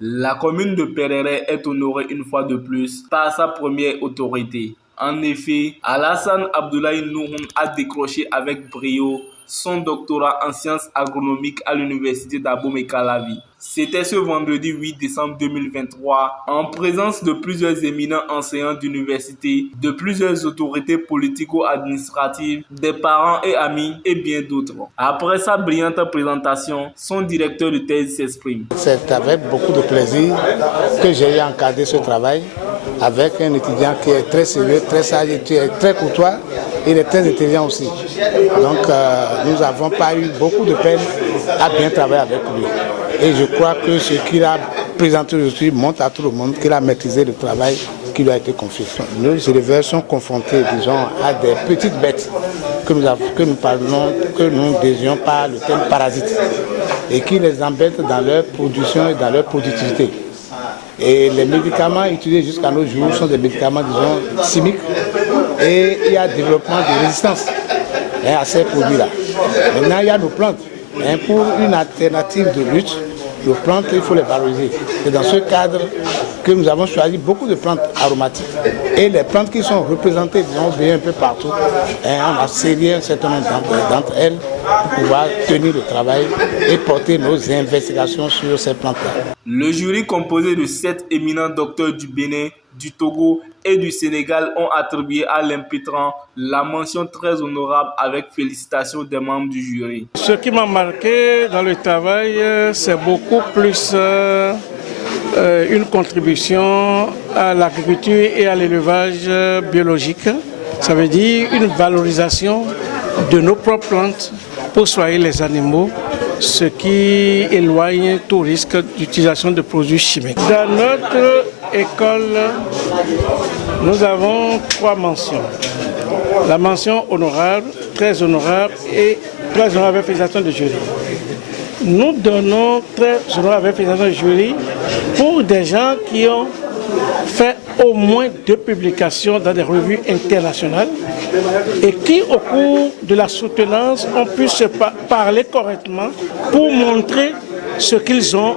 La commune de Pereret est honorée une fois de plus par sa première autorité. En effet, Alassane Abdoulaye Nouroun a décroché avec brio son doctorat en sciences agronomiques à l'université d'Abomey-Calavi. C'était ce vendredi 8 décembre 2023, en présence de plusieurs éminents enseignants d'université, de plusieurs autorités politico-administratives, des parents et amis et bien d'autres. Après sa brillante présentation, son directeur de thèse s'exprime. C'est avec beaucoup de plaisir que j'ai encadré ce travail avec un étudiant qui est très sérieux, très sage, qui est très courtois. Il est très intelligent aussi. Donc nous n'avons pas eu beaucoup de peine à bien travailler avec lui. Et je crois que ce qu'il a présenté aujourd'hui montre à tout le monde qu'il a maîtrisé le travail qui lui a été confié. Nos éleveurs sont confrontés, disons, à des petites bêtes que nous désignons par le terme parasites et qui les embêtent dans leur production et dans leur productivité. Et les médicaments utilisés jusqu'à nos jours sont des médicaments, disons, chimiques. Et il y a développement de résistance à ces produits-là. Maintenant, il y a nos plantes. Pour une alternative de lutte, nos plantes, il faut les valoriser. C'est dans ce cadre que nous avons choisi beaucoup de plantes aromatiques. Et les plantes qui sont représentées, disons, un peu partout, on a scellé un certain nombre d'entre elles pour pouvoir tenir le travail et porter nos investigations sur ces plantes-là. Le jury composé de 7 éminents docteurs du Bénin, du Togo et du Sénégal ont attribué à l'impétrant la mention très honorable avec félicitations des membres du jury. Ce qui m'a marqué dans le travail, c'est beaucoup plus une contribution à l'agriculture et à l'élevage biologique. Ça veut dire une valorisation de nos propres plantes pour soigner les animaux, ce qui éloigne tout risque d'utilisation de produits chimiques. Dans notre école, nous avons 3 mentions. La mention honorable, très honorable et très honorable avec félicitations de jury. Nous donnons très honorable avec félicitations de jury pour des gens qui ont fait au moins 2 publications dans des revues internationales et qui, au cours de la soutenance, ont pu se parler correctement pour montrer ce qu'ils ont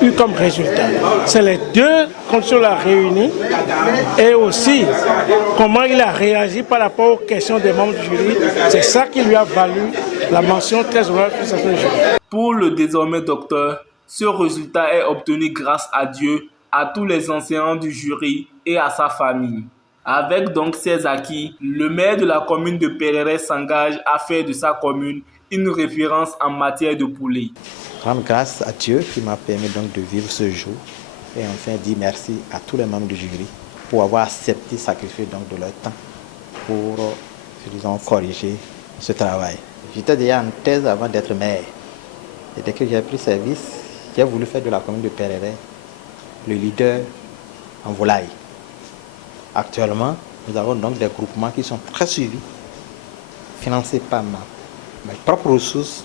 eu comme résultat. C'est les 2 conditions-là réunies et aussi comment il a réagi par rapport aux questions des membres du jury. C'est ça qui lui a valu la mention très honorable de cette jury. Pour le désormais docteur, ce résultat est obtenu grâce à Dieu, à tous les enseignants du jury et à sa famille. Avec donc ces acquis, le maire de la commune de Pereret s'engage à faire de sa commune une référence en matière de poulet. Rendre grâce à Dieu qui m'a permis donc de vivre ce jour et enfin dire merci à tous les membres du jury pour avoir accepté, sacrifié donc de leur temps pour, disons, corriger ce travail. J'étais déjà en thèse avant d'être maire. Et dès que j'ai pris service, j'ai voulu faire de la commune de Pereret le leader en volaille. Actuellement, nous avons donc des groupements qui sont très suivis, financés par mes propres ressources.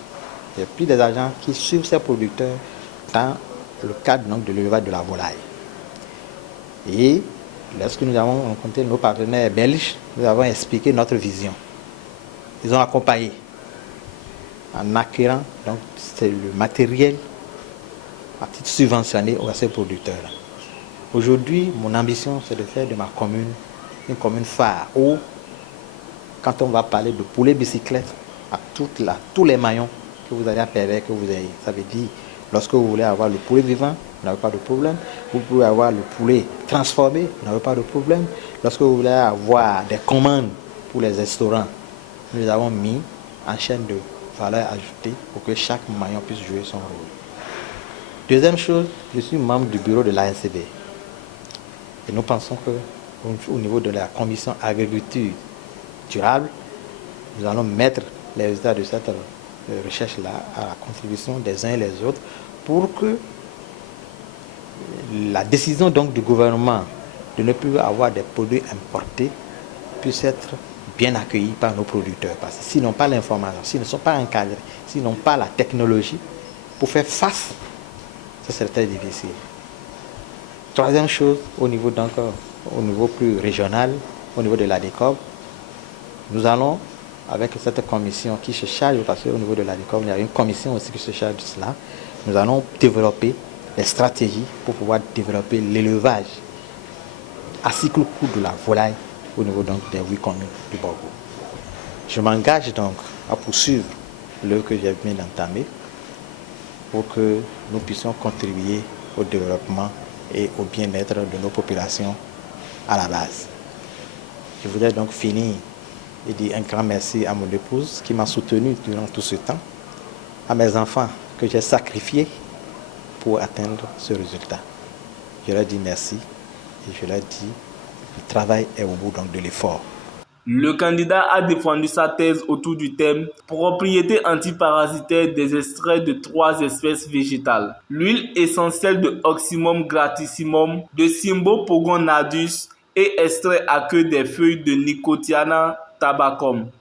Il y a plus des agents qui suivent ces producteurs dans le cadre donc, de l'élevage de la volaille. Et lorsque nous avons rencontré nos partenaires belges, nous avons expliqué notre vision. Ils ont accompagné en acquérant donc, c'est le matériel à titre subventionné à ces producteurs-là. Aujourd'hui, mon ambition, c'est de faire de ma commune une commune phare où, quand on va parler de poulet bicyclette, à tous les maillons que vous allez apparaître, que vous ayez. Ça veut dire, lorsque vous voulez avoir le poulet vivant, vous n'avez pas de problème. Vous pouvez avoir le poulet transformé, vous n'avez pas de problème. Lorsque vous voulez avoir des commandes pour les restaurants, nous les avons mis en chaîne de valeur ajoutée pour que chaque maillon puisse jouer son rôle. Deuxième chose, je suis membre du bureau de l'ANCB. Et nous pensons qu'au niveau de la commission agriculture durable, nous allons mettre les résultats de cette recherche-là à la contribution des uns et des autres pour que la décision donc du gouvernement de ne plus avoir des produits importés puisse être bien accueillie par nos producteurs. Parce que s'ils n'ont pas l'information, s'ils ne sont pas encadrés, s'ils n'ont pas la technologie pour faire face, ça serait très difficile. Troisième chose, au niveau plus régional, au niveau de la DECOB, nous allons, avec cette commission qui se charge, parce qu'au niveau de la DECOB, il y a une commission aussi qui se charge de cela, nous allons développer des stratégies pour pouvoir développer l'élevage à cycle court de la volaille au niveau donc des 8 communes du Borgo. Je m'engage donc à poursuivre l'œuvre que j'ai bien entamée pour que nous puissions contribuer au développement et au bien-être de nos populations à la base. Je voudrais donc finir et dire un grand merci à mon épouse qui m'a soutenu durant tout ce temps, à mes enfants que j'ai sacrifiés pour atteindre ce résultat. Je leur dis merci et je leur dis le travail est au bout donc de l'effort. Le candidat a défendu sa thèse autour du thème « Propriétés antiparasitaires des extraits de 3 espèces végétales. L'huile essentielle de Oxymum gratissimum, de Cymbopogon nardus et extrait à queue des feuilles de Nicotiana tabacum ».